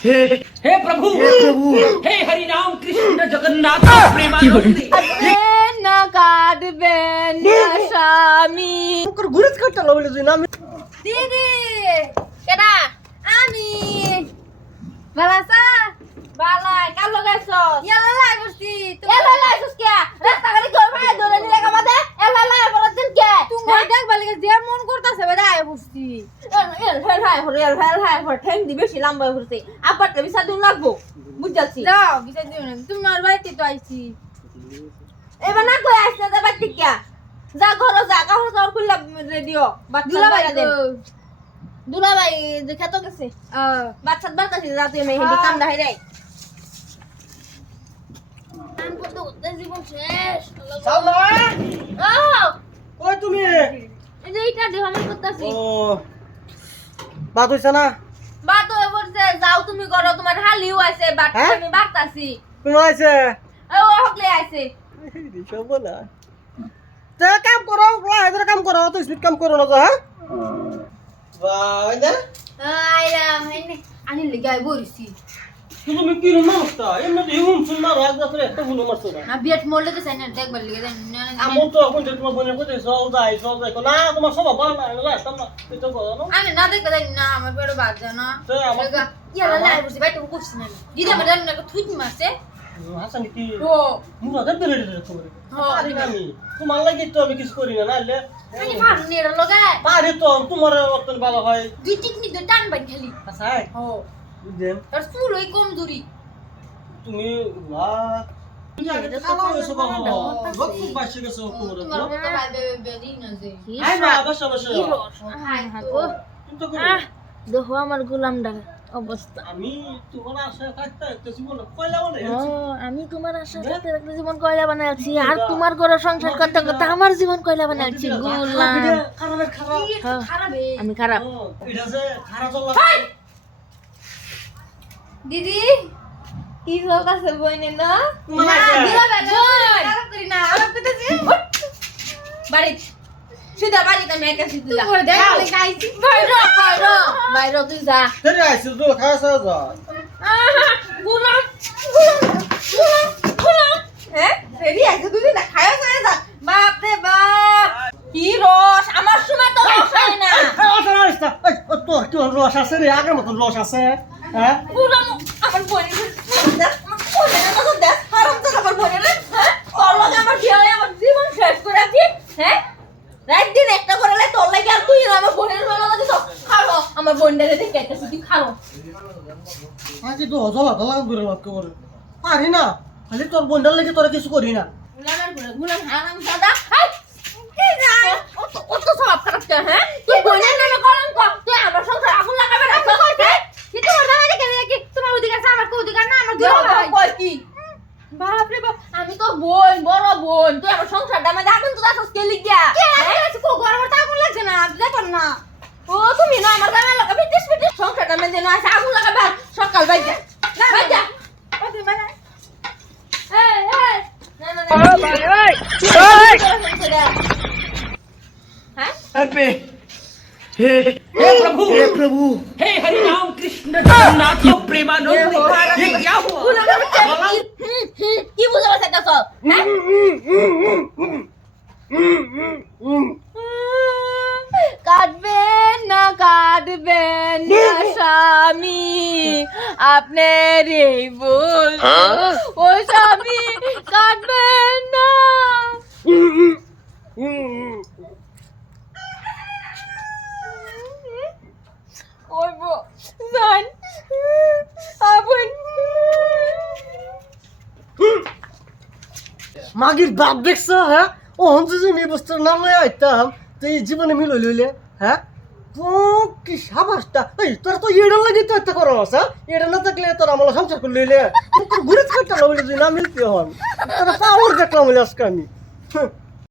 हे हे प्रभु हे प्रभु हे हरि राम कृष्ण जगन्नाथ प्रेमानंदी কাটবেন না কাটবেন না স্বামী তোর ঘুরেছ কাটটা লাগলে তুই না আমি দিদি কেডা আমি বালাসা বালাই কালো গেছো ইয়ালা লাই বসছি এলা লাই বসছি কে রাস্তা গাড়ি তোর ভাই ধরে নিলে কামাদে এলা লাই বলছেন কে তুমি দেখ বালিকে যে মন করতেছে বেদা এল হেল হাই হরে এল হেল হাই হরে ঠেং দি বেশি লম্বা হচ্ছে আপাতত বিসা দিন লাগবো বুঝাচ্ছি। যাও বিচার দিও তোমার বাড়িতে তো আইছি। এবার না কই আসতে দে বাচ্চা কে যা ঘর যা কাহর কাহর খুললা রেডিও বাচ্চা দুলাভাই বাইরে দেন। দুলাভাই যে খেতো গেছে? বাচ্চা বাচ্চা যা তুই কাম না হেরে জীবন শেষ। সালমা ও! তুমি? এইটা করতেছি ও। বাদ হইছে না? বা তো বলছে যাও তুমি করো তোমার হালিও আছে বাট হ্যাঁ? আমি বাড়তাছি। তুমি আইছে ও হকলে আছে। সব না তে কাম করো হাজার কাম করো তো স্পিড কাম করো না তো হ্যাঁ? বাই দে। আইলা হাইনে আনি লিগাই বরিছি তুমি কি রুম মারতা এমনি তো হুম শুন মারো একদম করে একটা হুন মারছো না। না বিয়াট মরলে তো সাইনা দেখবার লিগে দেন আমন তো এখন যে তোমার বোনের কোথায় চল যাই চল যাই না তোমার সব ভালো না না তোমরা এটা করো না। আমি না দেখতে দেন না আমার পেটে বাদ যায় না তো আমার ইয়ালা লাই বসে বাইতে করছি না দিদি আমার জানি না থুত মারছে। হাসান কি? ও। মুরা দেন ধরে ধরে তোমার। আমি তোমার লাগি তো আমি কিছু করি না আমি মারু নে তো তোমার অতন ভালো হয়। দুই টান বাই খালি। বুঝলেন? আর চুল ওই তুমি দেখো আমার গোলামটা অবস্থা। আমি তোমার আশা থাকতে আমি তোমার আশা করতে রাখতে জীবন কয়লা বানাইছি আর তোমার ঘরে সংসার করতে করতে আমার জীবন কয়লা বানাইছি গোলাম। খারাপ। খারাপ হ্যাঁ, আমি খারাপ ও, এটা যে খারাপ চলা দিদি? কি চলতেছে বইনে না? না আছে? দিলা বেটা খারাপ করি না আমার পেটেছি বাড়ি। সুদা বাড়িতে আমি একা শুধু তুই করে দেখ লিগে আইছি। বাইরে বাইরে বাইরে তুই যা। তেরে আইছে তো খাওয়া যা গোলাম গোলাম গোলাম হ্যাঁ ফেরি আছে তুই না খায় খায় যা বাপ রে বাপ। কি রস? আমার সময় তো রস হয় না। তো রস আছে রে? আগের মতন রস আছে। হ্যাঁ? গোলাম আমার বোনের দেখ আমার বোনের মতো দেখ হারাম তো আমার বোনের হ্যাঁ? তোর লগে আমার বিয়ে হয়ে আমার জীবন শেষ করে দি হ্যাঁ? রাত দিন একটা করে লাই তোর লাগে আর তুই আমার বোনের ভালো লাগে তো খালো আমার বোনদের দেখে একটা তুই খালো আজকে তো হজলা ধলা করে লক্ষ্য করে পারি না খালি তোর বোনটার লাগে তোরা কিছু করি না। গুলাম হারাম দাদা হাই! কি যায়? অত অত সব খারাপ হ্যাঁ? তুই বোনের নামে কলঙ্ক তুই আমার সংসার আগুন লাগাবে না তো কইতে কি তোমার দাদা দেখে দেখি তোমার অধিকার আছে আমার কো অধিকার না আমার দুই ভাই কই কি বাপ রে বাপ আমি তো বোন বড় বোন তুই আমার সংসারটা মধ্যে আগুন তো দাসস কে লিগিয়া হ্যাঁ কো ঘর আমার আগুন লাগছে না দেখো না ও তুমি না আমার গানা লাগা বিটিস বিটিস সংসারটা মধ্যে না আছে আগুন লাগাবে আর সকাল বাইজা বাইজা ও তুমি মানে এই এই না না না হ্যাঁ হ্যাপি हे प्रभु हे प्रभु हे हरि राम कृष्ण जगन्नाथ प्रेमानंदी ये क्या हुआ কি সব হ্যাঁ? কাটবেন না কাটবেন না স্বামী। আপনার এই বল ও স্বামী কাটবেন না ওই বো জান আপন মাগির বাপ দেখছ হ্যাঁ? ও হন যে মেয়ে বস্তুর নাম লয়ে আইতাম, তো এই জীবনে মিল লইলে হ্যাঁ? কি সাবাসটা। এই, তোর তো এড়া লাগে তো একটা করো হ্যাঁ? এড়া না থাকলে তোর আমার সংসার করে লইলে। ঘুরে থাকতে লাগলে যদি না মিলতে হন। তোর পাওয়ার দেখলাম আজকে আমি।